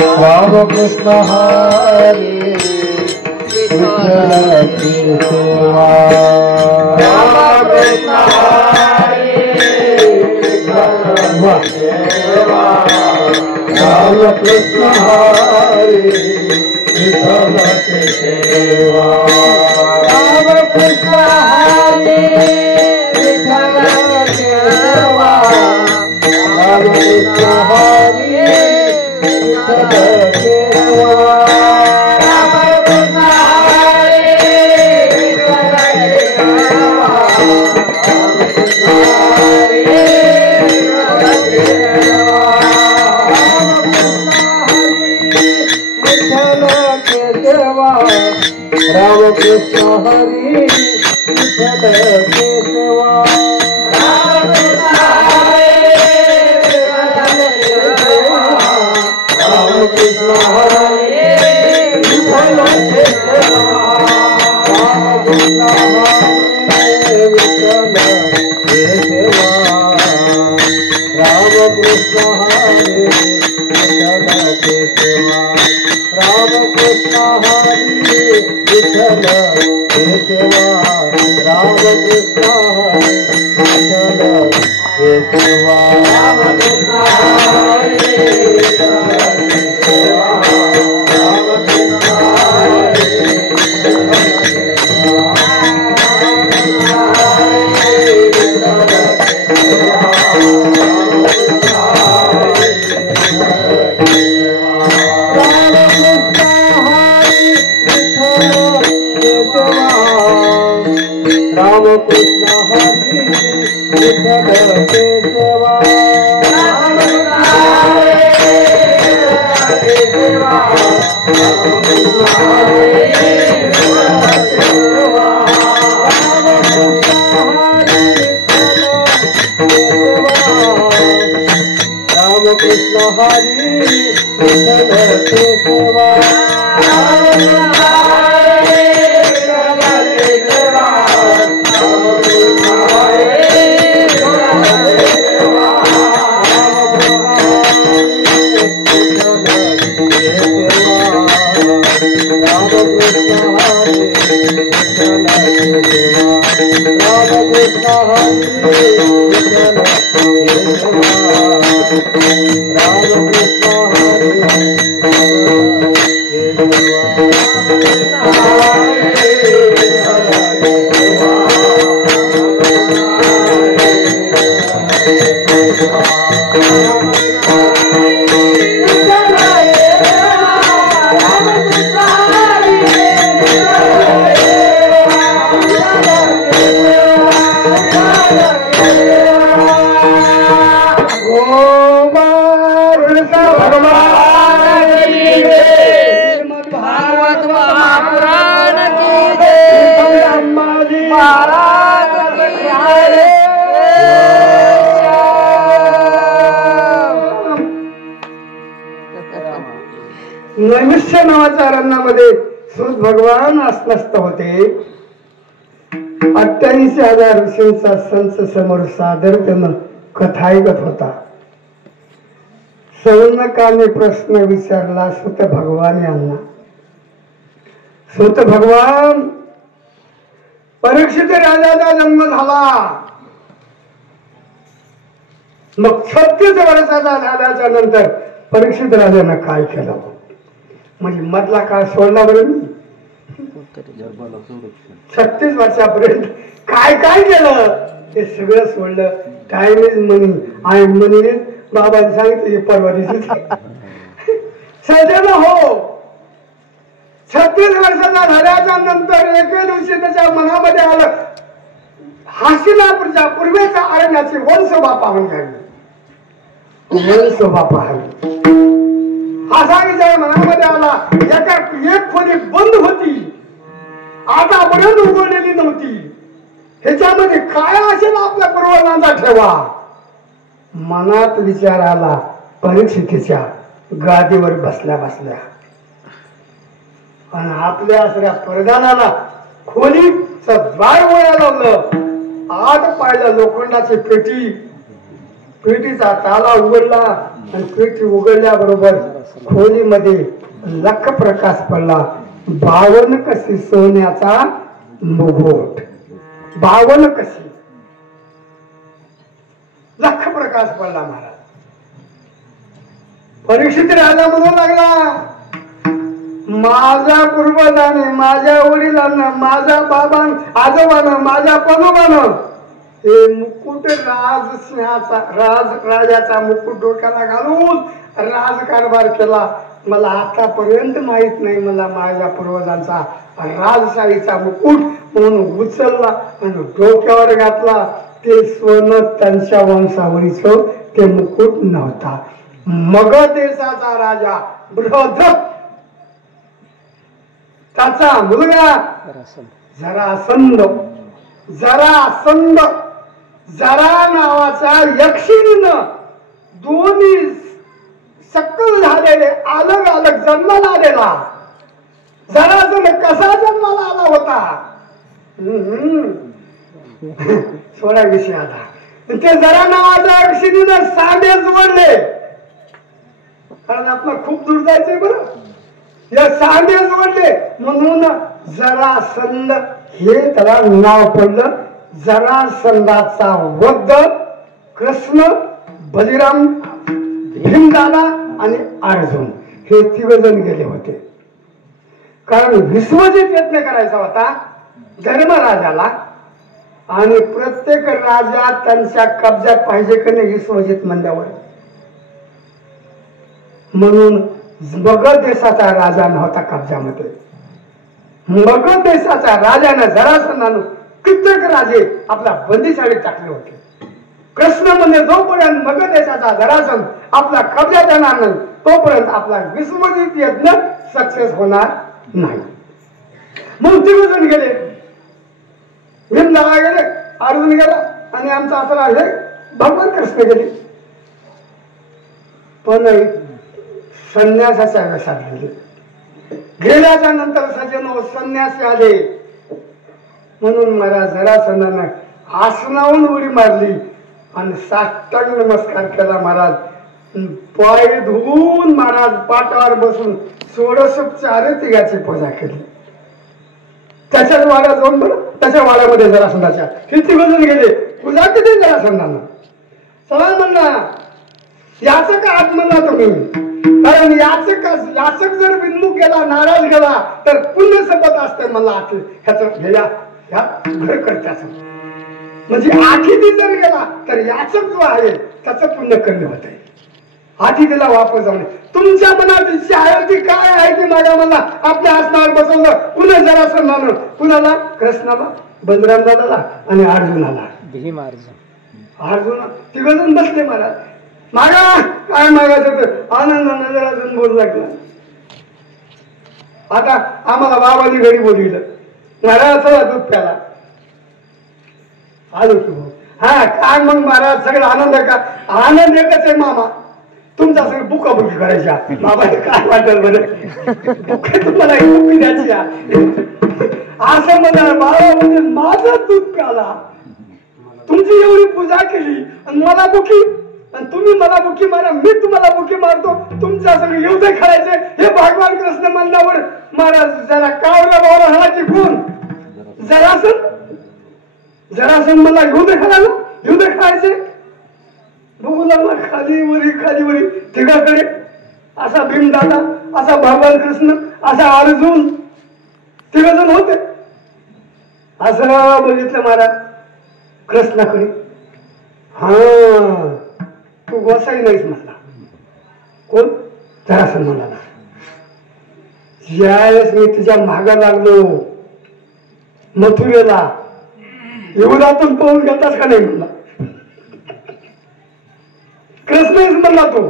राम कृष्ण हरी विठ्ठल केशवा राम कृष्ण हरी विठ्ठल केशवा राम कृष्ण हरी विठ्ठल केशवा राम कृष्ण हरी विठ्ठल केशवा राम कृष्ण हरी राम कृष्ण हरी विठ्ठल केशवा राम कृष्ण हरी विठ्ठल केशवा राम कृष्ण हरी विठ्ठल केशवा राम कृष्ण हरी विठ्ठल केशवा राम कृष्ण हरी विठ्ठल केशवा राम कृष्ण हरी विठ्ठल केशवा राम कृष्ण हरी विठ्ठल केशवा राम कृष्ण हरी राम कृष्ण हरी विठ्ठल केशवा राम कृष्ण हरी विठ्ठल केशवा नैमिष्य नावाच्या अरण्यामध्ये सूत भगवान अस्वस्थ होते. 88,000 ऋषींचा संच समोर सादर त्यानं कथा ऐकत होता. सौनकाने प्रश्न विचारला सूत भगवान यांना. सूत भगवान, परीक्षित राजाचा जन्म झाला, मग 36 वर्षाचा झाल्याच्या नंतर परीक्षित राजानं काय केलं? म्हणजे मधला काळ सोडला बरं मी. 36 वर्षापर्यंत काय काय केलं ते सगळं सोडलं. Time is money, I am money. बाबांनी सांगितलं परवा दिवशी सजन हो. 36 वर्षाचा झाल्याच्या नंतर एके दिवशी त्याच्या मनामध्ये आलं, हासिनापूरच्या पूर्वेच्या अरण्याची वंशोबा पाहून घ्यावी. वंशोबा पाहावी असा विचार मनामध्ये आला. एक खोली बंद होती, आतापर्यंत उघडलेली नव्हती. ह्याच्यामध्ये काय असेल आपल्या पूर्वजांचा ठेवा. मनात विचार आला. परीक्षितीच्या गादीवर बसल्या बसल्या आणि आपल्या असल्या प्रधानाला खोलीचं द्वार वळायला लागलं. आत पाहिलं लोखंडाची पेटी. पेटीचा ताला उघडला. आणि पेटी उघडल्याबरोबर खोलीमध्ये लख प्रकाश पडला. 52 कशी सोन्याचा मुकुट, 52 कशी लख प्रकाश पडला. महाराज परीक्षित राजा म्हणू लागला, माझ्या पूर्वजाने, माझ्या वडिलांना, माझ्या आजोबानं, माझ्या पणोबानं हे मुकुट राजाचा मुकुट डोक्याला घालून राजकारभार केला. मला आतापर्यंत माहित नाही मला माझ्या पूर्वजांचा राजशाहीचा मुकुट म्हणून उचलला आणि डोक्यावर घातला. ते स्वर्ण त्यांच्या वंशावळीचं ते मुकुट नव्हता. मगध देशाचा राजा बृहद्रथ, त्याचा मुलगा जरासंध, जरा नावाच्या यक्षिणीनं दोन्ही सक्कल झालेले अलग अलग जन्माला आलेला. जरासंध कसा जन्माला आला होता 16 विषय आता. ते जरा नावाच्या यक्षिणीनं सांडे जोडले, कारण आपलं खूप दूर जायचंय बरं. या सांडे जोडले म्हणून जरासंध हे त्याला नाव पडलं. जरासंधाचा वध कृष्ण, बलिराम, भीमदादा आणि अर्जुन हे 3 जण गेले होते. कारण विश्वजित यज्ञ करायचा होता धर्मराजाला, आणि प्रत्येक राजा त्यांच्या कब्जात पाहिजे की नाही विश्वजित म्हणल्यावर. म्हणून मगध देशाचा राजा नव्हता कब्जामध्ये. मगध देशाच्या राजानं जरासंधानं कित्येक राजे आपल्या बंदीशाळेत टाकले होते. कृष्ण म्हणजे जोपर्यंत मगध देशाचा जरासंध आपला कब्जात येणार नाही तोपर्यंत आपला विश्वजित यज्ञ सक्सेस होणार नाही. मग 3 जण गेले, भीमदादा गेले, अर्जुन गेला आणि आमचा असं आहे भगवान कृष्ण गेले. पण संन्यासाच्या वेशात गेले. गेल्याच्या नंतर सज्जनो संन्यासी आले म्हणून मला जरासंधानं आसनावून उडी मारली आणि साष्टांग नमस्कार केला. महाराज पाय धुवून महाराज पाटावर बसून 16 तिघाची पूजा केली. त्याच्याच वाड्यात जाऊन बरं, त्याच्या वाड्यामध्ये जरासंधाच्या हे 3 जण गेले. पूजा केली जरासंधानं. चला म्हणला याचक आत म्हणला तुम्ही, कारण याचक जर विन्मुख गेला, नाराज गेला तर पुण्य संपत असते. मला ह्याच घर करत्याच म्हणजे आठीती जर गेला तर याचक जो आहे त्याचं पुण्य कमी होत आहे. आठीतीला वापस जाऊ नये. तुमच्या मनात इच्छा आहे ती काय आहे की माझ्या मला आपल्या आसनावर बसवलं. पुन्हा जरासंधानं कुणाला? कृष्णाला, बलराम दादाला आणि अर्जुनाला. भीम अर्जुन 3 जण बसले. महाराज मागा काय मागायचं तर आनंदाने जरासंध बोलू लागला. आता आम्हाला बाबांनी घरी बोलविलं. महाराज सगळा दूध प्याला आलो की हा काय मग महाराज सगळं आनंद आहे का? आनंद एकच आहे मामा, तुमचा सगळं बुकाबुकी करायच्या. बाबाने काय वाटलं बरं बुके तुम्हाला बुकी द्यायची असं म्हणा. बाबा म्हणजे माझं दूध प्याला, तुमची एवढी पूजा केली आणि मला बुकी, आणि तुम्ही मला बुकी मारा, मी तुम्हाला बुकी मारतो, तुमच्या सगळं युद्ध खेळायचे हे भगवान कृष्ण म्हणल्यावर महाराज जरा कावला बावला झाला की कोण? जरासंध मला युद्ध खेळायचे. बघू लागला खाली वरी तिघाकडे, असा भीमदादा, असा भगवान कृष्ण, असा अर्जुन, 3 जण होते. असं बघितलं महाराज कृष्णाकडे. हा तू गोसाई नाहीस म्हणला. कोण? जरासंध म्हणाला. ज्यावेळेस मी तुझ्या मागा लागलो मथुरेला, एवढ्यातून पळून घेतास का नाही म्हणला. कृष्णच म्हणला. तो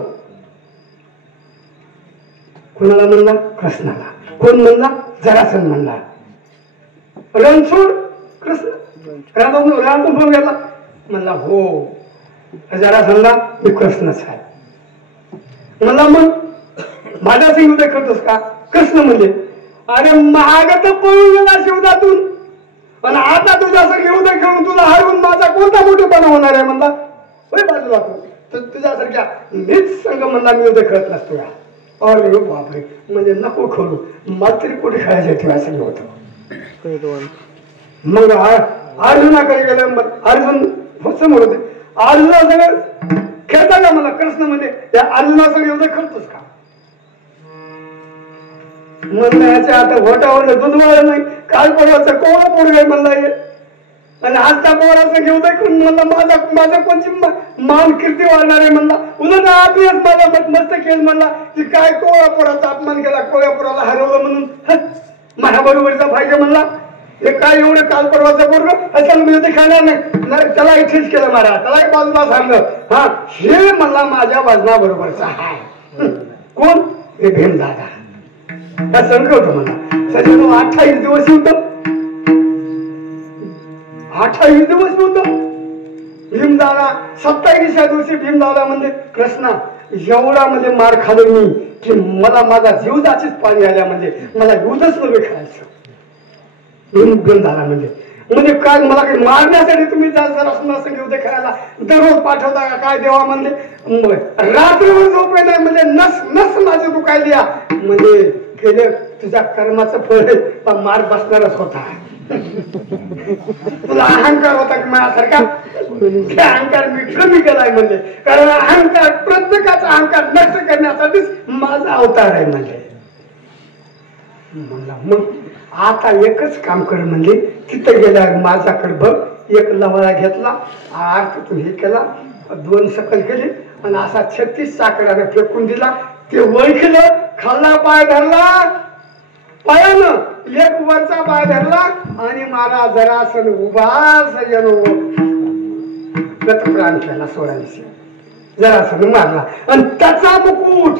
कोणाला म्हणला? कृष्णाला. कोण म्हणला? जरासंध म्हणला. रणछोड कृष्ण रानातून पळून गेला म्हणला. हो जरासंधा मी कृष्णच आहे म्हणला. मग माझ्या सिंग करतोस का? कृष्ण म्हणजे अरे महाग तर पळून गेला शिवदातून, पण आता तुझ्या सगळं युद्ध खेळून तुला हरवून माझा कोणता मोठेपणा होणार आहे म्हणला. बाजूला तर तुझ्यासारख्या मीच संघ म्हणला मी उद्या खेळत नसतो या. अरे बापरे, म्हणजे नको खेळू, मला तरी कुठे खेळायचं ठेवायचं असं होतं. मग अर्जुनाकडे गेलं, अर्जुन समोर होते. अर्जुना सगळं खेळता का मला कृष्ण म्हणजे या अर्जुना सगळं एवढं खेळतोस का म्हणलं. याच्या आता घोटावर दूध वाढ नाही, काल परवाचा कोवळा पोरगा म्हणला ये आणि आजचा पोराचं घेऊ दे म्हणला. माझा कोणची मान कीर्ती वाढणार आहे म्हणला. उलट आपलीच माझा मस्त खेळ म्हणला की काय कोवळा पोराचा अपमान केला, कोवळ्या पोराला हरवलं म्हणून माझ्या बरोबरीचा पाहिजे म्हणला. हे काय एवढं काल परवाचं पोरग असं मी ते खाणार नाही, त्याला इथेच केलं मारा, त्याला एक बाजूला सांगलं. हा हे म्हणला माझ्या वजना बरोबरचा आहे. कोण? हे भीम दादा. हा संघ होतो म्हणला. सचिन 28 दिवस होत, 28 दिवस होत. भीमदादा 27व्या दिवशी भीमदादा म्हणजे कृष्णा एवढा म्हणजे मार खाल्लो मी की मला माझा जीव जाचीच पाणी आल्या, म्हणजे मला युद्धच नव्हे खेळायचं. भीमदादा म्हणजे काय मला काही मारण्यासाठी तुम्ही असं घेऊ दे खेळायला दररोज पाठवता का काय देवा म्हणजे. रात्रभर झोपे नाही म्हणजे नस नस माझे दुखायली म्हणजे केलं तुझ्या कर्माचं फळ मार बसणारच होता. तुला अहंकार होता की माझ्यासारखा, अहंकार मी कमी केलाय म्हणजे, कारण अहंकार प्रत्येकाचा अहंकार नष्ट करण्यासाठीच माझा अवतार आहे म्हणजे. म्हणला मग आता एकच काम कर म्हणजे, तिथं गेल्यावर माझ्याकडे बघ. एक लवाळा घेतला, आरतीतून हे केला, 2 सकल केले आणि असा 36 चाकडाने फेकून दिला. ते ओळखलं, खाल्ला पाय धरला पायानं, एक वरचा पाय धरला आणि मला जरासन उभास गतप्राण केला. 16 जरासन मारला आणि त्याचा मुकुट,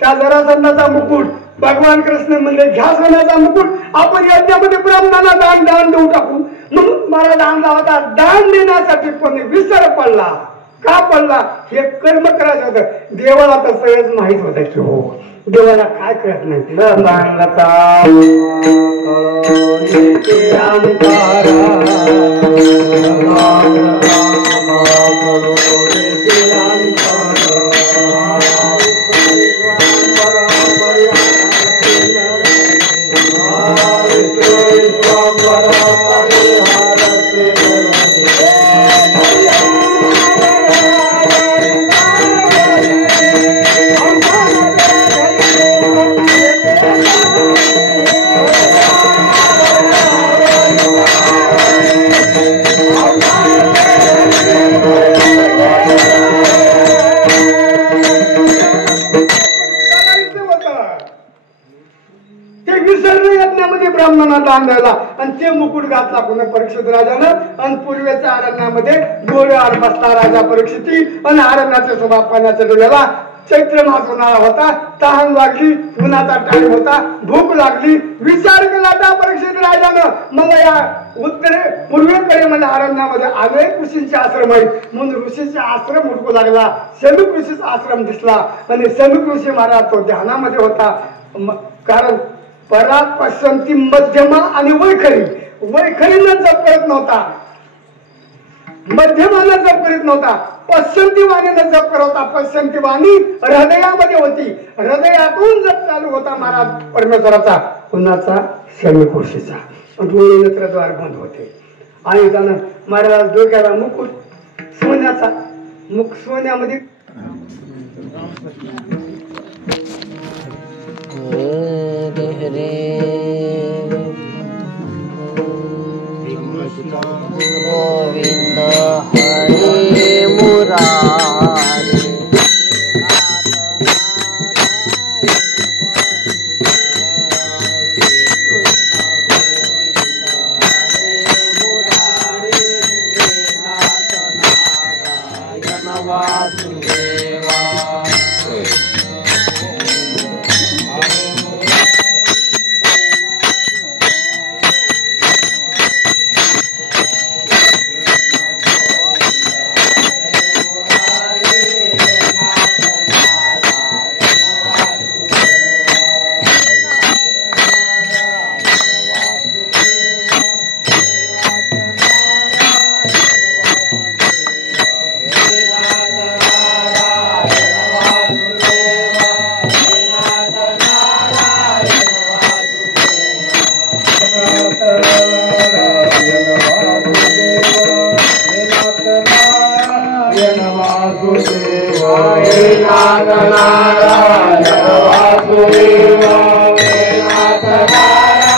त्या जरासंधाचा मुकुट भगवान कृष्ण म्हणजे घ्या सोन्याचा मुकुट आपण यज्ञामध्ये ब्राह्मणाला दान देऊ टाकू म्हणून मला दान होता. दान देण्यासाठी पण विसर पडला. का पडला? हे कर्म करायचं होतं. देवाला तर सगळंच माहित होतं की हो, देवाला काय कळत नाही. दान द्यायला आणि ते मुकुट घातला पुन्हा परीक्षित राजानं आणि पूर्वेच्या अरण्यामध्ये घोड्यावर बसला राजा परीक्षिती आणि अरण्याच्या शोभा पाण्याच्या गेला. चैत्र मास उन्हाळा होता, तहान लागली, उन्हाचा टाइम होता, भूक लागली. विचार केला त्या परीक्षित राजानं, मला या उत्तरे पूर्वेकडे मला अरण्यामध्ये आले ऋषींचे आश्रम आहेत म्हणून ऋषीचे आश्रम हुडकू लागला. समीप ऋषीचा आश्रम दिसला आणि समीप ऋषी महाराज तो ध्यानामध्ये होता. कारण परात पसंती मध्यमा आणि वैखरीनं जप करत नव्हता, मध्यमानं जप करीत नव्हता, पसंती वाणीनं जप करत होता. पसंती वाणी हृदयामध्ये होती, हृदयातून जप चालू होता महाराज परमेश्वराचा. कुणाचा? समीप ऋषीचा. डोळे नेत्रद्वार बंद होते आणि त्यानं महाराज डोक्याला मुकुट सोन्याचा, मुख सोन्यामध्ये गोविंद हरे मुरारी वासुदेवा नाथ नारायण वासुदेव नाथ नारायण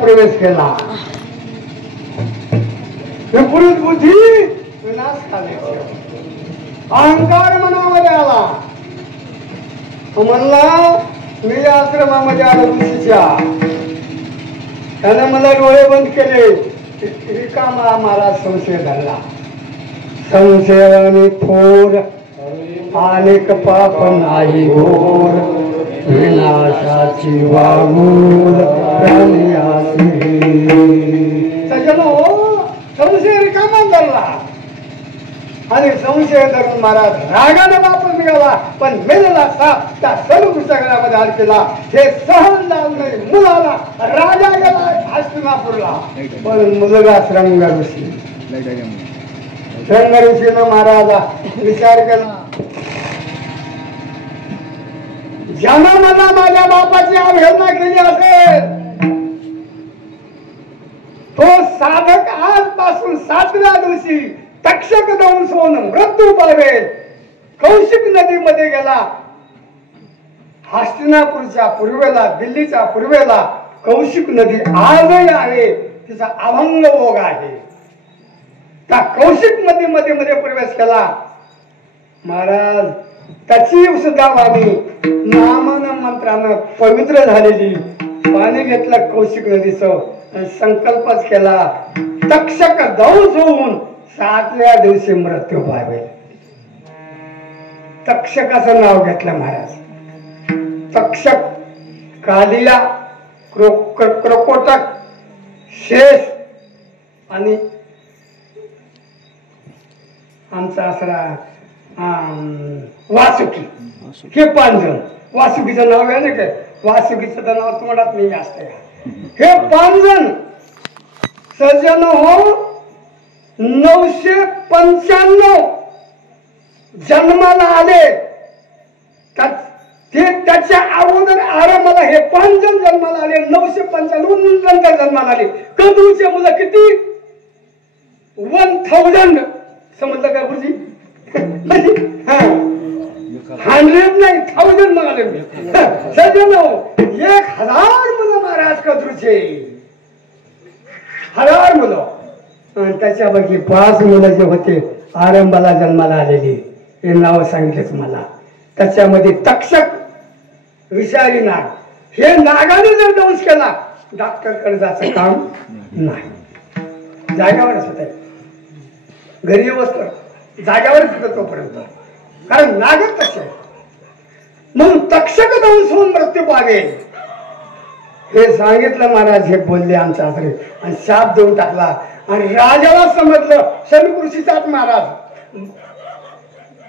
प्रवेश केला पुरुष बुद्धी विनाश झाले अहंकार मनामध्ये आला म्हणला मी आश्रमामध्ये आलो ऋषीच्या त्याने मला डोळे बंद केले रिकामा मला संशय धरला संशयाने थोर अनेक पाप नाही घोर विनाशाची वागूल सज्जनो संशय रिकामा धरला आणि संशय धरून महाराज रागाने वापर निघाला पण मेलेला साप त्या सर्व पुस्तकामध्ये हार केला हे सहन झालं नाही मुलाला राजा गेला हस्तिनापूरला पण मुलगा श्रंग ऋषी श्रंग ऋषीनं महाराजा विचार केला ज्यानं मला माझ्या बापाची अवहेलना केली असेल तो साधक आजपासून 7व्या दिवशी तक्षक दंश होऊन मृत्यू पावेल कौशिक नदीमध्ये गेला हस्तिनापूरच्या पूर्वेला दिल्लीच्या पूर्वेला कौशिक नदी आजही आहे तिचा अभंग ओघ आहे त्या कौशिक नदीमध्ये प्रवेश केला महाराज त्याची सुद्धा वाणी नामानं मंत्रानं पवित्र झालेली पाणी घेतलं कौशिक नदीचं संकल्पच केला तक्षक दंश होऊन 7व्या दिवशी मृत्यू पावेल तक्षकाचं नाव घेतलं महाराज तक्षक कालिया क्रकोटक शेष आणि आमचा असरा वासुकी हे 5 जण वासुकीचं नाव आहे ना काय वासुकीचं नाव तोंडात नाही जास्त हे 5 जण सज्जन हो 995 जन्माला आले त्याच्या अगोदर आरामाला हे 5 जण जन्माला आले 995 नंतर जन्माला आले कदूचे मुलं किती 1000 समजलं का गुरुजी 100 नाही 1000 म्हणाले मी सज्जन 1000 मुलं महाराज कदरूचे 1000 मुलं त्याच्यापैकी 5 मुलं जे होते आरंभाला जन्माला आलेली हे नाव सांगितले तुम्हाला त्याच्यामध्ये तक्षक विषारी नाग हे नागाने जर दंश केला डॉक्टर कडे जायचं काम नाही जाग्यावरच होत घरी बसतो जाग्यावरच होतं तोपर्यंत कारण नागच तसे म्हणून तक्षक दंश होऊन मृत्यू पावेल हे सांगितलं महाराज हे बोलले आमच्या हातरे आणि शाप देऊन टाकला आणि राजाला समजलं शमी ऋषीचाच महाराज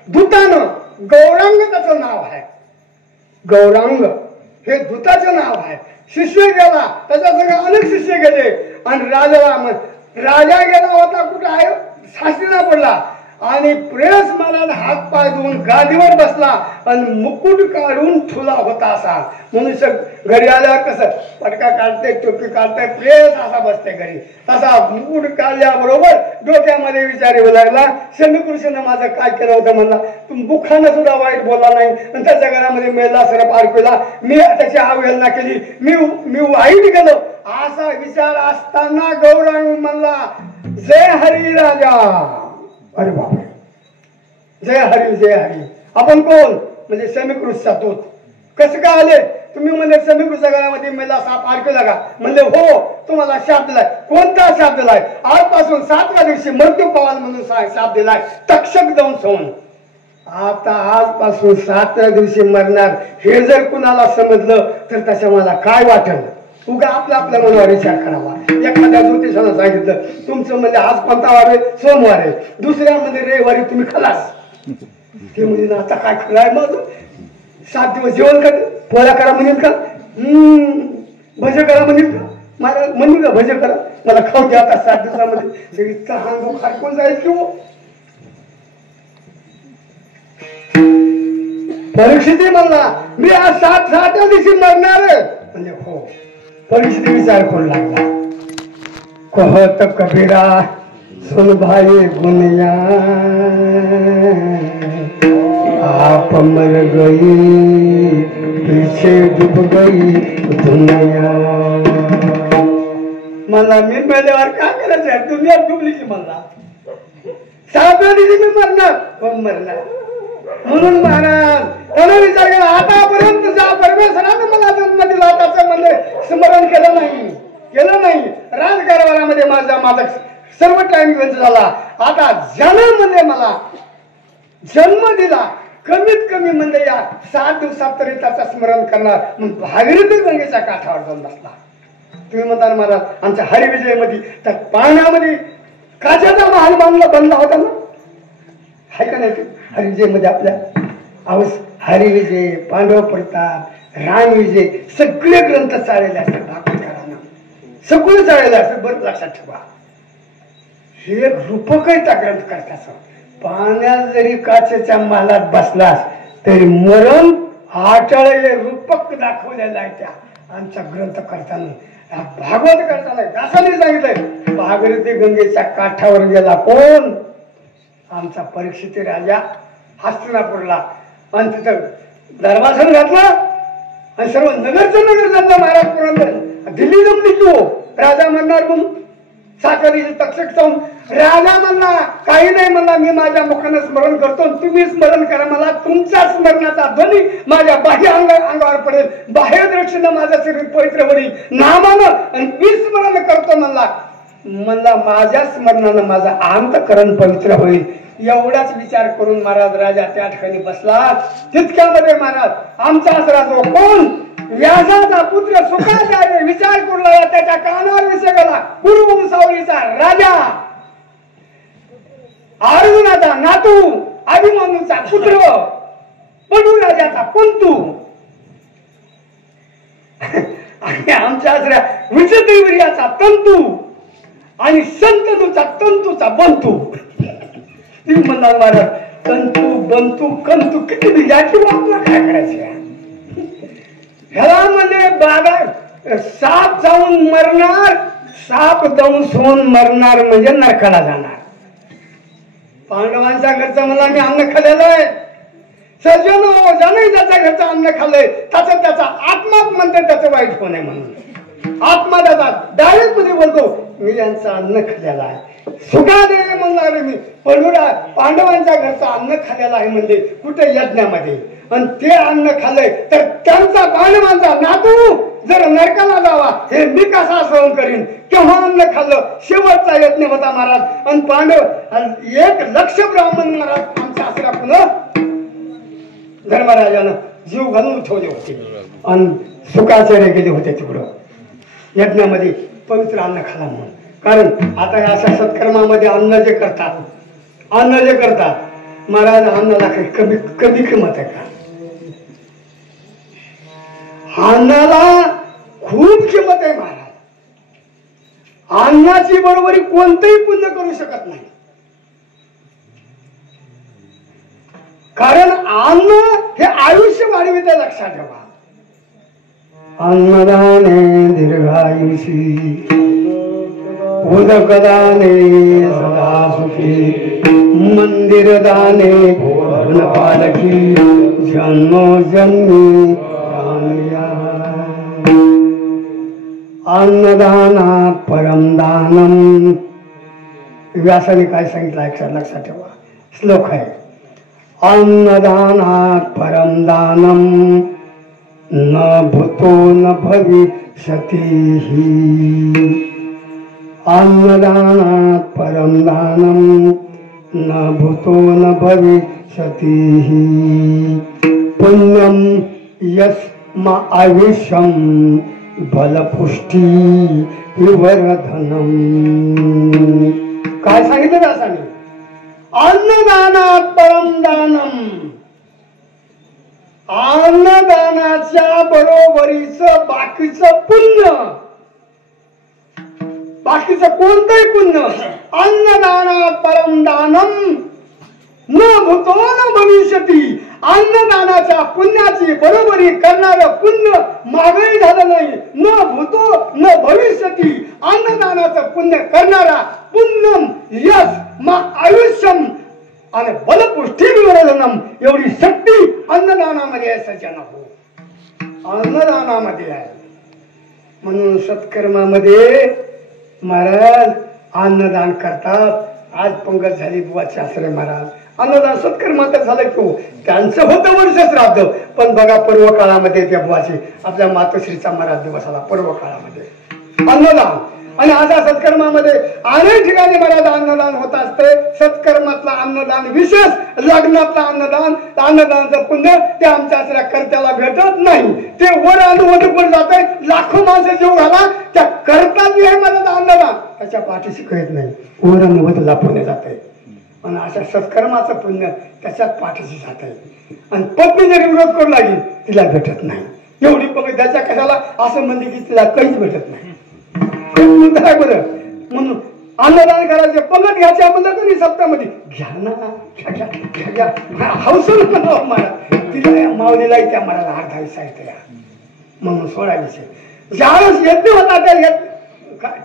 दूतानं गौरांग त्याचं नाव आहे गौरांग हे दूताचं नाव आहे शिष्य गेला त्याच्या सगळं अनेक शिष्य गेले आणि राजाला राजा गेला होता कुठं आहे सासरीला पडला आणि प्रेस मला हात पाय धुवून गादीवर बसला आणि मुकुट काढून ठुला होता असा. मनुष्य घरी आल्यावर कसं पटका काढते टोपी काढते प्रेस असा बसते घरी, तसा मुकुट काढल्याबरोबर डोक्यामध्ये विचार येऊ लागला, शमीकृष्ण माझं काय केलं होतं म्हणला. तुम बुखानं सुद्धा वाईट बोलला नाही आणि त्याच्या घरामध्ये मेला सरप अडकला, मी त्याची अवहेलना केली, मी वाईट गेलो असा विचार असताना गौरांग म्हणला जय हरी राजा. अरे बापरे, जय हरी जय हरी. आपण कोण म्हणजे समीकृष्णचा तोच. कसं काय आले तुम्ही? म्हणजे समीकृष्णच्या घरामध्ये मेला साप अडकला का? म्हणले हो. तुम्हाला शाप दिलाय. कोणता शाप दिलाय? आजपासून 7व्या दिवशी मृत्यू पावाल म्हणून शाप दिलाय, तक्षक जाऊन सोन. आता आजपासून 7व्या दिवशी मरणार हे जर कुणाला समजलं तर त्याच्या मला काय वाटेल. उगा आपल्या मनावर विचार करावा. एखाद्या ज्योतिषानं सांगितलं तुमचं म्हणजे आज कोणता वार आहे? सोमवार आहे. दुसऱ्या म्हणजे रविवारी तुम्ही खलास. ते म्हणजे आता काय खरं आहे माझं? 7 दिवस जेवण कर, पोळ्या करा म्हणेल का? भजे करा म्हणेल का? मला म्हणू का भजे करा, मला खाऊ द्या. आता 7 दिवसामध्ये सगळी तहान खारकून जाईल किंवा परीक्षिती म्हणला मी आज 7व्या दिवशी मरणार आहे. म्हणजे हो. परीक्षिती विचार करू लागला. कहत कबीरा सुन भाई गुनिया आप मर गई पीछे डूब गई दुनिया. मला मी मेल्यावर काय करायचं आहे? दुनिया डुबली की मला 7व्या दिवशी मी मरणार. कोण मरणार? म्हणून महाराज त्याने विचार केला आतापर्यंत जा परमेश्वराने मला जन्म दिला त्याचं म्हणजे स्मरण केलं नाही. राजकारभारामध्ये माझा सर्व टाइम व्यस्त झाला. आता ज्यानं म्हणजे मला जन्म दिला कमीत कमी म्हणजे या 7 दिवसात तरी त्याचं स्मरण करणार. मग भागीरथी गंगेच्या काठावर जाऊन बसला. तुम्ही म्हणता महाराज आमच्या हरिविजयमध्ये त्या पाण्यामध्ये काचेचा महाल बनला होता ना, आहे का नाही? हरिविजयमध्ये आपल्या हरिविजय, पांडव प्रताप, रामविजय सगळे ग्रंथ चाललेले असतात. भागवतकारांना सगळं चाललेलं असतं. बरं लक्षात ठेवा, हे रूपक आहे त्या ग्रंथ करताच. पाण्यात जरी काचेच्या महालात बसलास तरी मरण आटळे रूपक दाखवलेलं आहे त्या आमच्या ग्रंथ करताना. भागवत करताना दासाने सांगितलंय भागीरथी गंगेच्या काठावर गेला कोण? आमचा परीक्षित राजा हस्तिनापूरला. आणि तिथं दरवासन घातला आणि सर्व नगरचं नगर झालं. महाराजपर्यंत दिल्ली जमली की हो राजा म्हणणार म्हणून 7व्या दिवशी तक्षक जाऊन राजा म्हणला काही नाही म्हणला मी माझ्या मुखानं स्मरण करतो, तुम्ही स्मरण करा. मला तुमच्या स्मरणाचा ध्वनी माझ्या बाह्य अंगावर पडेल, बाह्य दृष्टीनं माझं शरीर पवित्र होईल नामानं आणि मी स्मरण करतो म्हणला माझ्या स्मरणानं माझं अंतःकरण पवित्र होईल. एवढाच विचार करून महाराज राजा त्या ठिकाणी बसला. तितक्यामध्ये महाराज आमचा राजा कोण? व्यासाचा पुत्र शुक्राचार्य विचार करू लागला. त्याच्या कानावर विषय गेला. कुरुवंशावळीचा राजा, अर्जुनाचा नातू, अभिमन्यूचा पुत्र, पडू राजाचा पंतू आणि आमच्या विचित्रवीर्याचा तंतू आणि संतनूचा तंतूचा बंतू. तुम्ही म्हणणार महाराज तंतू बंतू कंतू किती याची वापरा काय करायची? ह्याला म्हणजे बागा साप जाऊन मरणार, साप जाऊन सोन मरणार म्हणजे नरकाला जाणार. पांडवांच्या घरचं मला मी अन्न खाल्लेलं आहे. सज्जन ज्याने ज्याच्या घरचं अन्न खाल्लंय त्याचा आत्माच म्हणते त्याचं वाईट होणे म्हणून. आत्मा त्याचा डायरेक्ट मध्ये बोलतो मी यांचं अन्न खाल्लेलं आहे. सुखादेवी म्हणणार मी पांडवांच्या घरचं अन्न खाल्लेलं आहे म्हणजे कुठे यज्ञामध्ये. आणि ते अन्न खाल्लंय तर त्यांचा पांडवांचा नातू जर नरकाला जावा हे मी कसा सहन करीन? केव्हा अन्न खाल्लं? शेवटचा यज्ञ होता महाराज. आणि पांडव 1,00,000 ब्राह्मण महाराज आमच्या आसरा पुन्हा धर्मराजानं जीव घालून ठेवले होते आणि शुक्राचार्य गेले होते तिकडं यज्ञामध्ये पवित्र अन्न खाला म्हणून. कारण आता अशा सत्कर्मामध्ये अन्न जे करतात महाराज अन्नाला कमी किंमत आहे का? अन्नाला खूप किंमत आहे महाराज. अन्नाची बरोबरी कोणतंही पुण्य करू शकत नाही. कारण अन्न हे आयुष्य वाढविते, लक्षात ठेवा. अन्नदाने दीर्घायुषी उदकदाने सदा सुखी मंदिरदाने पालकी जन्मोजन्मी रामया. अन्नदानात परम दानम. व्यासाने काय सांगितलं लक्षात ठेवा. श्लोक आहे, अन्नदानात परम दानम न भूतो न भविष्यति. अन्नदानात परम दानम न भूतो न भविष्यति. पुण्यम यस्म आयुष्यम बलपुष्टी विवर्धनम. काय सांगितलं व्यासाने? अन्नदानात परम दानम. अन्नदानाच्या बरोबरीचं बाकीचं पुण्य, बाकीचं कोणतंही पुण्य. अन्नदानात परम दानम न भूतो न भविष्यति. अन्नदानाच्या पुण्याची बरोबरी करणारं पुण्य मागही झालं नाही. न भूतो न भविष्यति. अन्नदानाचं पुण्य करणारा पुण्यम यश मा आयुष्यम आणि बलपुष्टी विवर्धनम. एवढी शक्ती अन्नदानामध्ये आहे सज्जन हो, अन्नदानामध्ये आहे. म्हणून सत्कर्मामध्ये महाराज अन्नदान करतात. आज पंगत झाली बुवाचे आश्रय महाराज. अन्नदान सत्कर्मात झालं की हो, त्यांचं होतं वर्ष श्राद्ध. पण बघा पर्व काळामध्ये त्या बुवाचे आपल्या मातोश्रीचा महाराज दिवस आला पर्व काळामध्ये अन्नदान. आणि अशा सत्कर्मामध्ये अनेक ठिकाणी महाराज अन्नदान होत असते. सत्कर्मातला अन्नदान विशेष, लग्नातला अन्नदान, अन्नदानाचं पुण्य ते आमच्या आश्रया कर्त्याला भेटत नाही. ते वर अनुवदकवर जात आहे. लाखो माणसं जीव घाला, त्या करता जे आहे महाराज अन्नदान त्याच्या पाठीशी कळत नाही. वर अनुवदला पुण्य जात आहे. आणि अशा सत्कर्माचं पुण्य त्याच्यात पाठीशी जात आहे. आणि पत्नी जरी विरोध करू लागली तिला भेटत नाही. एवढी बघ त्याच्या कशाला असं म्हणजे की तिला काहीच भेटत नाही. बरं म्हणून अन्नदान करायचे, पंगत घ्यायच्या म्हणलं तरी सप्तामध्ये घ्या ना, हौसन तिला माऊलीला त्या मला अर्धा साहित्य म्हणून सोडायचे. ज्यावेळेस यज्ञ होता त्या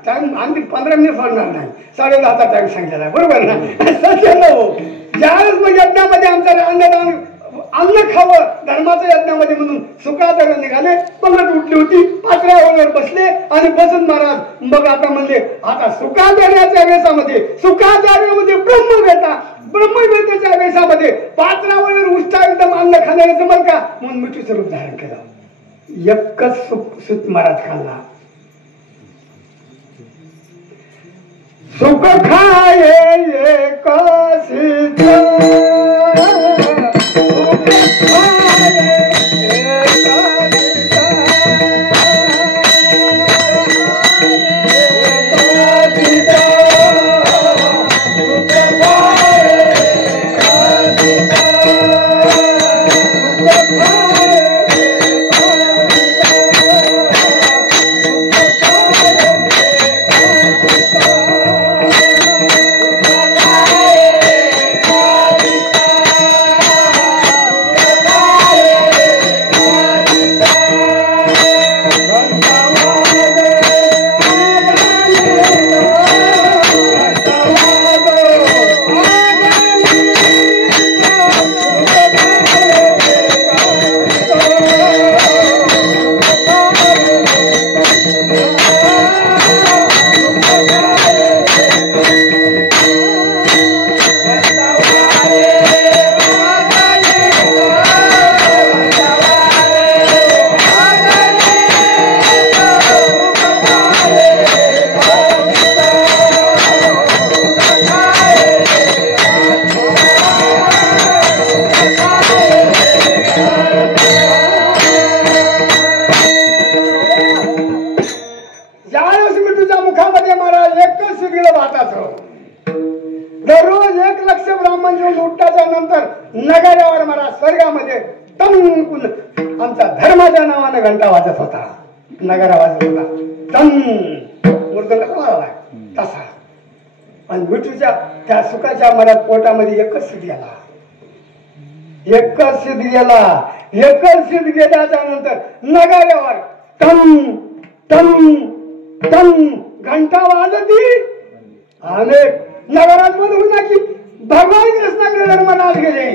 टाइम आणखी 15 मिनिट सोडणार नाही. 10:30चा टाइम सांगितलेला आहे, बरोबर ना? सत्य हो. ज्यावेळेस मग यज्ञामध्ये आमच्या अन्नदान अन्न खावं धर्माच्या यज्ञामध्ये म्हणून सुखाचार्य निघाले. पंगत उठली होती, पात्रावर बसले आणि बसून महाराज मग आता म्हणले आता सुखाचार्याच्या वेशामध्ये, सुखाचार्यामध्ये ब्रह्मवेता, ब्रह्मवेतेच्या वेशामध्ये पात्रावर उष्टा एकदम अन्न खाण्याचं जमल का म्हणून मिठीचं रूप धारण केलं. एकच सुत महाराज खाल्ला. सुख खाये एकाशीच दररोज 1 लक्ष ब्राह्मण जेवण उठटाच्या नंतर नगाऱ्यावर मला स्वर्गामध्ये टंकून आमचा धर्माच्या नावाने घंटा वाजत होता. नगारा वाजत होता टंक मृदंग कसा लावलाय तसा. आणि विठूच्या त्या सुखाच्या मनात पोटामध्ये एकच सिद्ध गेला, एकच सिद्ध गेला. एकच सिद्ध गेल्याच्या नंतर नगाऱ्यावर टम टम टम घंटा वाजती आणि नगरात बंद होईना की भगवान कृष्णाकडे जन्मनाथ गेले.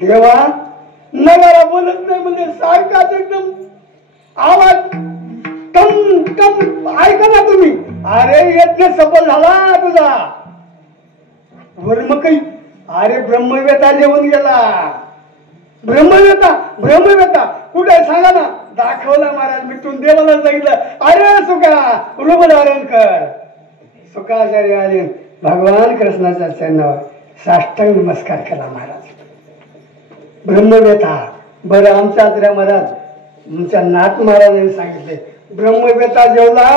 तेव्हा नगारा बोलत नाही म्हणजे सारखाच एकदम आवाज टम टम. ऐका ना तुम्ही, अरे यज्ञ सफल झाला तुझा. वर्म काही अरे ब्रह्मवेता जेवून गेला. ब्रह्मवेता कुठे सांगा ना. दाखवला महाराज मिटून देवाला सांगितलं, अरे सुका रूप धारण कर. सुकाचार्य आले भगवान कृष्णाच्या चरणावर साष्टांग नमस्कार केला महाराज. ब्रह्मवेता बरं आमच्या आचार्य महाराज आमच्या नाथ महाराजांनी सांगितले ब्रह्मवेता जेवला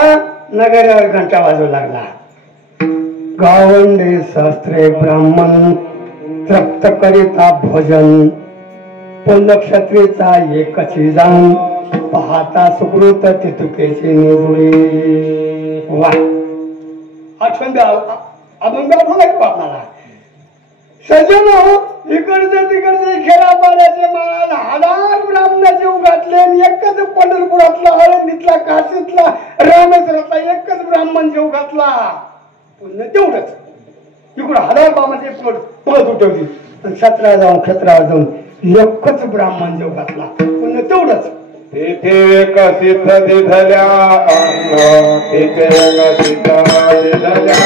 नगरावर घंटा वाजू लागला. गावंडे सहस्त्रे ब्राह्मण तृप्त करिता भोजन पुण्य क्षत्रेचा एकची जाण पाहता सुकृत तितुकेचे निजुळे. वा आठवण अभंग आठवला की आपल्याला. सजन इकडचे तिकडचे खेळापाड्याचे महाराज हजार ब्राह्मणाचे उघातले आणि एकच पंढरपुरातला आळंदीतला काशीतला रामेश्वरातला एकच ब्राह्मण जेव घातला. पुण्य तेवढंच. इकडं हजार ब्राह्मणाचे पळत उठवली आणि क्षत्रावर जाऊन एकच ब्राह्मण जेव घातला. पुण्य तेवढंच. तिथे कसित दिधल्या तिथे कसित दिधल्या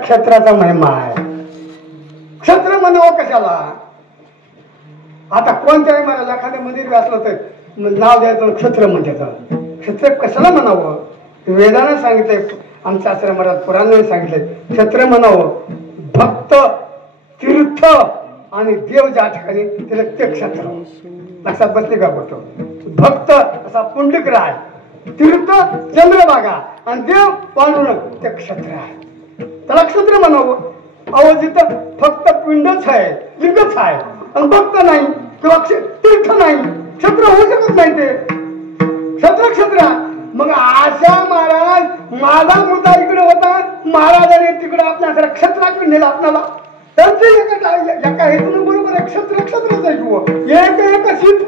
क्षेत्राचा महिमा आहे. क्षेत्र म्हणावं कशाला. आता कोणत्याही महाराज एखाद्या मंदिर असलं तर नाव द्यायचं क्षेत्र म्हणतात. क्षेत्र कशाला म्हणावं. वेदाने सांगितलंय, आमच्या आश्रम महाराज पुराणाने सांगितलंय क्षेत्र म्हणावं भक्त तीर्थ आणि देव ज्या ठिकाणी त्याला ते क्षेत्र. लक्षात बसले का बोलतो. भक्त असा पुंडलिक राय, तीर्थ चंद्रभागा आणि देव पांडुरंग ते क्षेत्र आहे. त्याला क्षेत्र म्हणावं. अहो जिथं फक्त पिंडच आहे, लिंगच आहे आणि भक्त नाही किंवा तीर्थ नाही, क्षेत्र होऊ शकत नाही. ते क्षेत्र. मग आशा महाराज माझा मुद्दा इकडे होता, महाराजांनी तिकडे आपल्या क्षेत्राकडे नेला आपल्याला. त्यांचं एका हेतून बरोबर आहे. क्षेत्रच आहे. एक शीत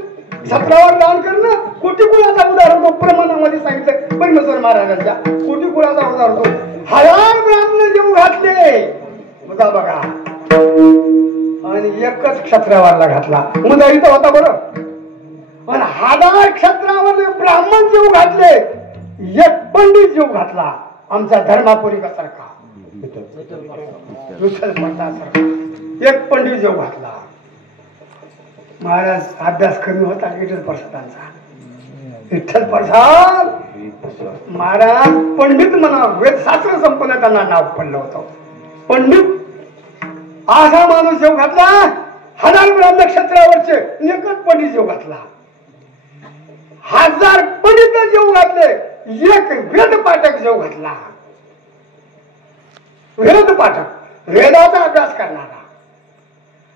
क्षेत्रावर दान करणं कोटी कुळाचा उदाहरण होतो. प्रमाणामध्ये सांगितलं परमेश्वर महाराजांच्या कोटी कुळाचा उदाहरण होतो. हजार ब्राह्मण जेव घातले मुदा बघा आणि एकच क्षेत्रावरला घातला. मुदा इथं होता बरं. पण हजार क्षेत्रावर ब्राह्मण जेव घातले, एक पंडित जेव घातला. आमचा धर्मापुरी सारखा विठ्ठल पंतासारखा एक पंडित जेव घातला. महाराज अभ्यास कमी होता विठ्ठल प्रसादांचा. विठ्ठल प्रसाद महाराज पंडित म्हणा, वेदशास्त्र संपन्न त्यांना नाव पडलं होतं. पंडित असा माणूस जेव घातला 1000 ब्राह्मण नक्षत्रावरचे एकच पंडित जेव घातला. 1000 पंडित जेव घातले, एक वेद पाठक जेव घातला. वेद पाठक वेदाचा अभ्यास करणारा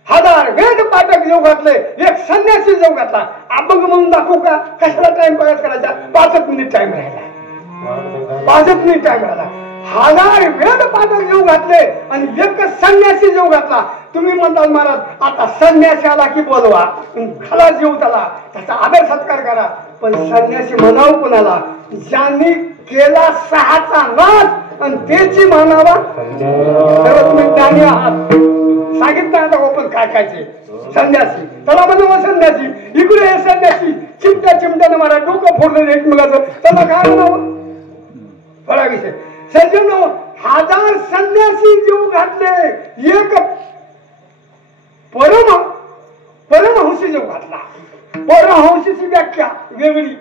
1000 वेद पाठक जेव घातले, एक संन्यासी जेव घातला. अभंग म्हणून दाखवू का? कशाला टाइम पास करायचा? 5 मिनिट टाइम राहिला. 5 मिनिट टाइम राहिला. 1000 वेद पाठक जेव घातले आणि एक संन्यासी जेव घातला. तुम्ही म्हणताल महाराज आता संन्यासी आला की बोलवा, घाला जीव त्याला, त्याचा आदर सत्कार करा. पण संन्यासी म्हणावं कुणाला? ज्यांनी केला 6चा नाश आणि त्याची म्हणावा. तर तुम्ही ज्ञानी आहात, सांगितलं आता आपण काय खायचे. संन्यासी त्याला म्हणावं संन्यासी. इकडे हे संन्यासी चिमट्याने मला डोकं फोडलं एकमेकाचं, त्याला काय म्हणावं? बघा विषय सज्जनो, 1000 संन्यासी जीव घातले, एक परमहंसी जीव घातला. परमहंसीची व्याख्या वेगळी,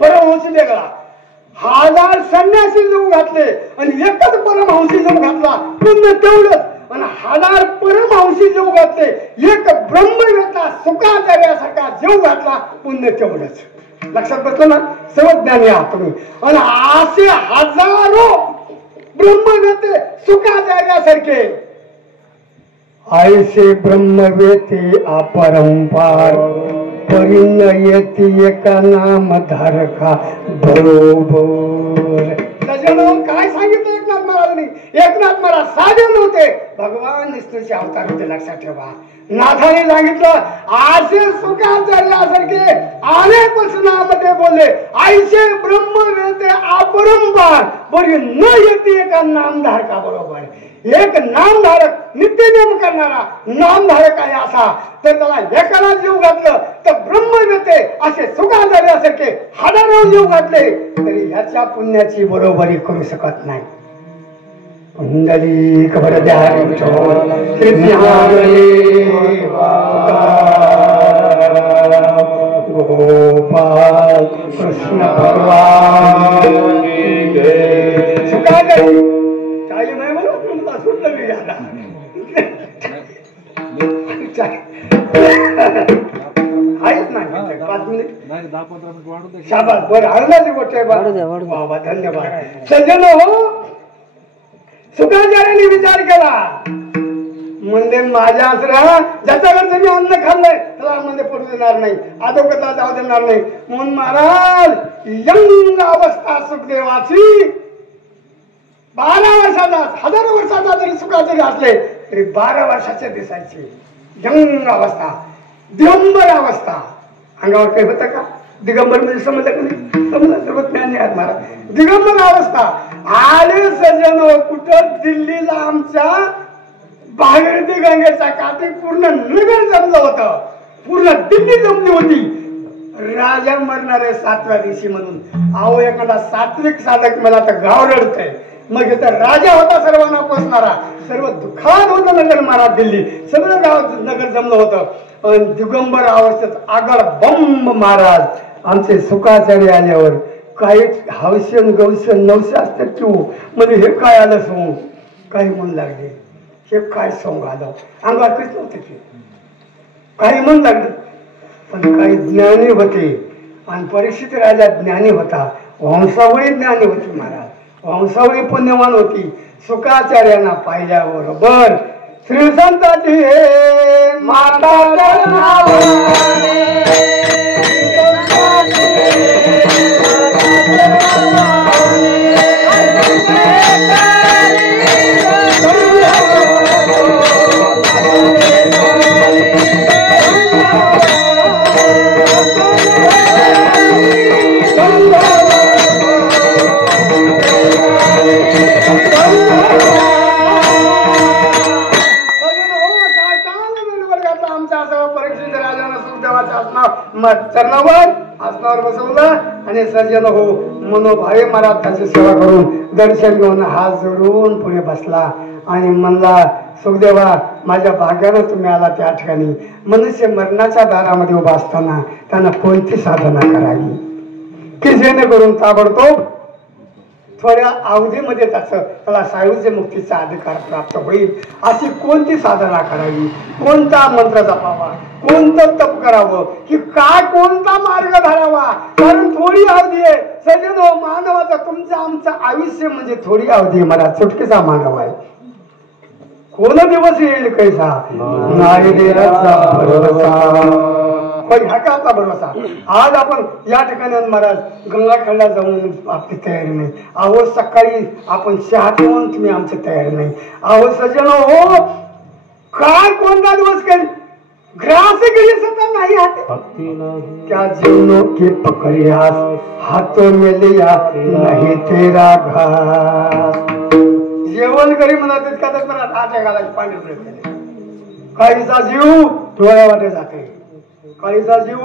परमहंसी वेगळा. 1000 संन्यासी जीव घातले आणि एकच परमहंसी जीव घातला, पुण्य तेवढंच. आणि 1000 परमहंसी जीव घातले, एक ब्रह्मवेत्ता सुखाचार्यासारखा जीव घातला, पुण्य तेवढंच. लक्षात बसलं ना? सर्वज्ञानी आहात तुम्ही. आणि असे हजारो ब्रह्मवेते सुखाचार्यासारखे ऐसे ब्रह्मवेते अपरंपार परिणयती एका नामधारका बरोबर. त्याच्यामुळे काय सांगितलं एकनाथ महाराजांनी? एकनाथ महाराज साधे नव्हते, भगवान विष्णूचे अवतार होते. लक्षात ठेवा. नाथाने सांगितलं असे सुखाचार्यासारखे अनेक वचनामध्ये बोलले, ऐसे ब्रह्मवेते अपरंपार बरी न येते एका नामधारका बरोबर. एक नामधारक नित्यनेम करणारा नामधारक आहे असा, तर त्याला एकाला जीव घातलं तर ब्रह्मवेते असे सुखाचार्यासारखे 1000 जीव घातले तरी ह्याच्या पुण्याची बरोबरी करू शकत नाही. कुंडली खबर द्या गोपाल कृष्ण भगवान सुखाचारी काही नाही म्हणून तुमचा सुटलं मी आता आहेच नाही. 5 मिनिट 10-15 मिनिट वाढू दे. शाबास. बरं आनंदाची गोष्ट आहे बाबा, धन्यवाद. सज्जन हो, सुखाचार्याने विचार केला म्हणजे माझ्या आसरा ज्याच्याकडचं मी अन्न खाल्लंय त्याला मध्ये पडू देणार नाही, अधोगतीला जाऊ देणार नाही. म्हणून महाराज यंग अवस्था सुखदेवाची 12 वर्षाचा 1000 वर्षाचा जरी सुखाचार्य असले तरी 12 वर्षाचे दिसायचे. यंग अवस्था, दिगंबर अवस्था. अंगावर काही होतं का? दिगंबर म्हणजे समजलं का नाही? समजलं. सर्वज्ञानी आहेत महाराज. दिगंबर अवस्था आले सज्जन कुठं? दिल्लीला आमच्या भागीरथी गंगेचा काठी पूर्ण नगर जमलं होतं, पूर्ण दिल्ली जमली होती. राजा मरणारे 7व्या दिवशी म्हणून. अहो एखादा सात्विक साधक मला तर गाव रडतंय. मग इथं राजा होता सर्वांना पोचणारा, सर्व दुःखात होतं नगर महाराज दिल्ली, सगळं गाव नगर जमलं होतं. दिगंबर अवस्थेत आगळ बंब महाराज आमचे सुखाचार्य आल्यावर काही हौशन गौशन नवशे असतात की म्हणजे हे काय आलं सोंग, काही मन लागले, हे काय सोंग आलं अंगावर काहीच नव्हते की काही मन लागले. पण काही ज्ञानी होते आणि परीक्षित राजा ज्ञानी होता, वंशावळी ज्ञानी होती महाराज, वंशावळी पुण्यवान होती. सुखाचार्यांना पाहिल्याबरोबर श्री संताची हे माता चरणावर आसनावर बसवलं आणि सज्जन हो मनोभावे महाराज त्याची सेवा करून दर्शन घेऊन हात जोडून पुढे बसला आणि म्हणला, सुखदेवा माझ्या भाग्यानं तुम्ही आला त्या ठिकाणी. मनुष्य मरणाच्या दारामध्ये उभा असताना त्यांना कोणती साधना करावी की जेणेकरून ताबडतोब थोड्या अवधीमध्ये त्याला सायुज्य मुक्तीचा अधिकार प्राप्त होईल अशी कोणती साधना करावी, कोणता मंत्र जपावा, कोणतं तप करावं, की काय कोणता मार्ग धरावा. कारण थोडी अवधी आहे सजनो, मानवाचं तुमचं आमचं आयुष्य म्हणजे थोडी अवधी. मला चुटकीचा मानव आहे. कोण दिवस येईल कैसा नाही देण्याचा भरोसा. हकाचा भरोसा. आज आपण या ठिकाणी महाराज गंगाखेडला जाऊन आपली तयारी नाही. अहो सकाळी आपण चहा पिऊन तुम्ही आमची तयारी नाही. अहो सजन हो, काय कोणता दिवस केली ग्रास केली सत्ता नाही हाते क्या जीवनो के पकड़ियास हाथों में लिया नहीं तेरा घास. जेवण करी म्हणत तितकाच मला हात घालायचे पाणी. काहीचा जीव डोळ्या वाटे जाते, काहीचा जीव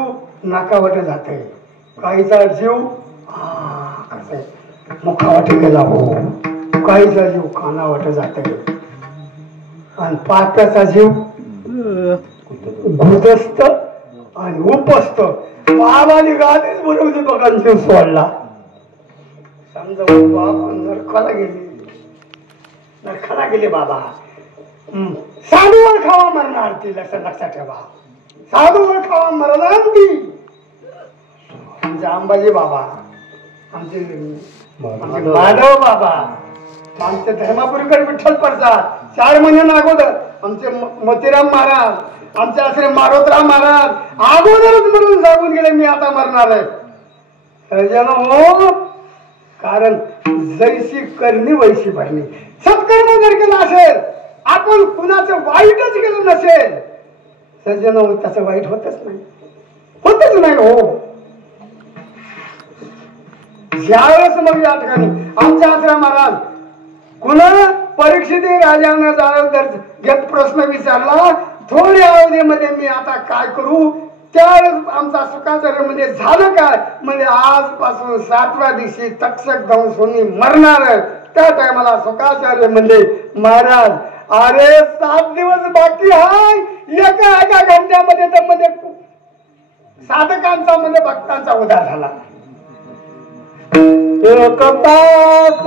नाकावाटे जाते, काहीचा जीव मुखावाटे गेला हो, काहीचा जीव कानावाटे जाते, आणि पाप्याचा जीव गुदस्त आणि उपस्त. बाबाने गादीच बनवली बघा, जीव सोडला. समजा बाबा नरकाला गेली, नरकाला गेले बाबा. साधूवर खावा मरणार ती, लक्षात ठेवा. साधूवर खावा मरणार ती. आमचे अंबाजी बाबा, आमचे माधव बाबा, आमचे धर्मापुरीकडे विठ्ठल प्रसाद 4 महिन्यांना अगोदर आमचे मोतीराम महाराज, आमचे असले मारोतराव महाराज अगोदरच मरून सांगून गेले मी आता मरणार आहे. हो, कारण जैसी करणी वैसी भरणी. सत्कर्म जर केलं असेल, आपण कुणाचं वाईटच केलं नसेल, सज्जन त्याचं वाईट होतच नाही, होतच नाही हो. ज्यावेळेस मग या ठिकाणी आमच्या आचरा महाराज कुणा परीक्षित राजानं घेत प्रश्न विचारला, थोड्या अवधीमध्ये मी आता काय करू, त्यावेळेस आमचा सुखाचार्य म्हणजे झालं काय म्हणजे आजपासून 7व्या दिवशी तक्षक जाऊन सोनी मरणार. त्या टायमाला सुखाचार्य म्हणजे महाराज अरे 7 दिवस बाकी हाय, एका घंट्यामध्ये तर मध्ये साधकांचा म्हणजे भक्तांचा उद्धार झाला. एक तास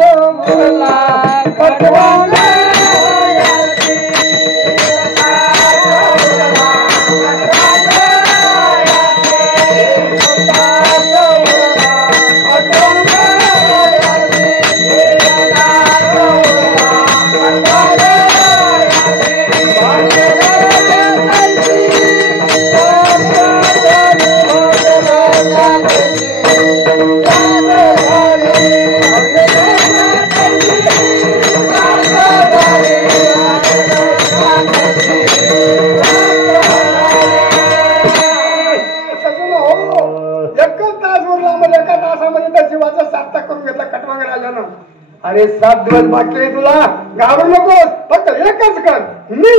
अरे 7 दिवस बाकी आहे, तुला घाबरू नकोस, फक्त एकच कर, मी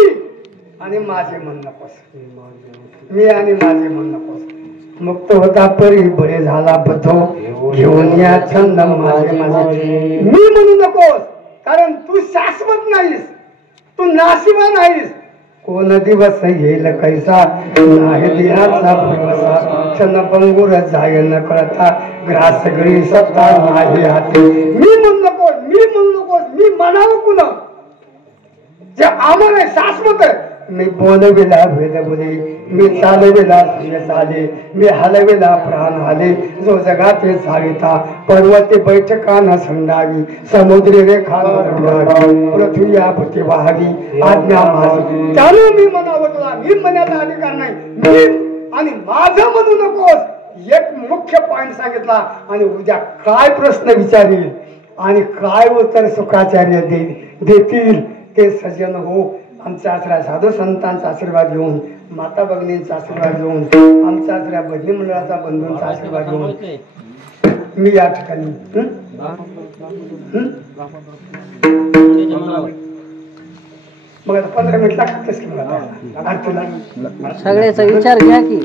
आणि माझे म्हण नकोस, मी आणि माझे म्हण नकोस. मुक्त होता परी बळे झाला बधो, घेऊन या छंद माझे माझे. मी म्हणू नकोस, कारण तू शाश्वत नाहीस, तू नाशिवा नाहीस. कोण दिवस येईल कैसा नाही देहाचा भरवसा, क्षण पंगुर जाय न कळता ग्रास गळी सत्ता नाही हाती. मी म्हणू नकोस, मी म्हणू नकोस, मी म्हणावं कुणा जे आम्हाला शाश्वत आहे. मी बोलविला वेद बोले, मी चालविला सूर्य चाले, मी हलविला प्राण हाले, जो जगाते चालिता पर्वते बैठकान संडावी, समुद्री रेखा पृथ्वी आपते वाहावी आज्ञा माझी. त्यानं मी म्हणावं तुला, मी म्हणण्याचा अधिकार नाही. मी आणि माझं म्हणू नकोस. एक मुख्य पॉइंट सांगितला आणि उद्या काय प्रश्न विचारील आणि काय उत्तर सुखाचार्य देतील ते सज्जन हो. आमच्या आचरा साधू संतांचा आशीर्वाद घेऊन, माता भगिनींचा आशीर्वाद घेऊन, आमच्या आचरा भजनी मंडळाचा बंधूंचा आशीर्वाद घेऊन मी या ठिकाणी मग आता 15 मिनिट लागतच की मला सगळ्याचा विचार घ्या की.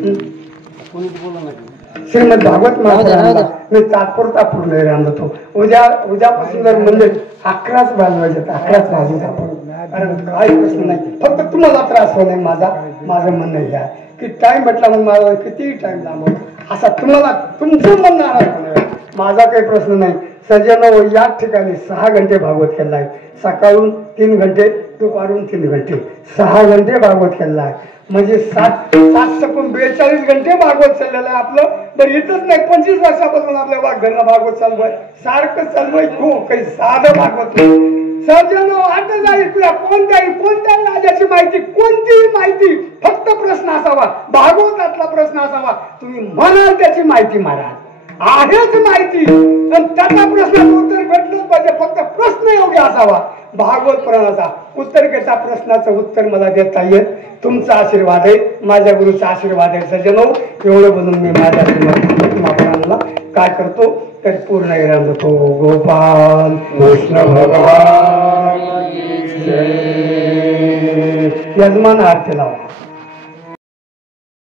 श्रीमद भागवत महाराज मी तात्पुरता पूर्ण रांधतो. उद्यापासून जर म्हणजे 11च वाजवायचे, 11च वाजवत आपण, कारण काही प्रश्न नाही. फक्त तुम्हाला त्रास होणे माझं म्हणणं हे आहे की टाइम म्हटला मग मला कितीही टाइम लांबव असा तुम्हाला तुमचं म्हणणं आहे. माझा काही प्रश्न नाही. सज्जनो याच ठिकाणी 6 घंटे भागवत केला आहे. सकाळून 3 घंटे, दुपारून 3 घंटे, 6 घंटे भागवत केला आहे. म्हणजे 42 घंटे भागवत चाललेलं आहे आपलं. बरं इथंच नाही, 25 वर्षापासून आपल्या वाघरला भागवत चालू आहे. सारखं चालू आहे. काही साधं भागवत नाही. सर्जनो आता जाईल तुला कोणत्याही राजाची माहिती, कोणतीही माहिती, फक्त प्रश्न असावा, भागवतातला प्रश्न असावा. तुम्ही म्हणाल त्याची माहिती मारा, आहेच माहिती, पण त्याचा प्रश्नाचं उत्तर भेटलंच पाहिजे. फक्त प्रश्न योग्य असावा. भागवत पुराणाचा उत्तर घेता प्रश्नाचं उत्तर मला देता येत. तुमचा आशीर्वाद आहे, माझ्या गुरुचा आशीर्वाद आहे. सज्जनो एवढं बोलून मी माझ्या महापुराणाला काय करतो तर पूर्ण विराम. गोपाल कृष्ण भगवान यजमान आरती लावा.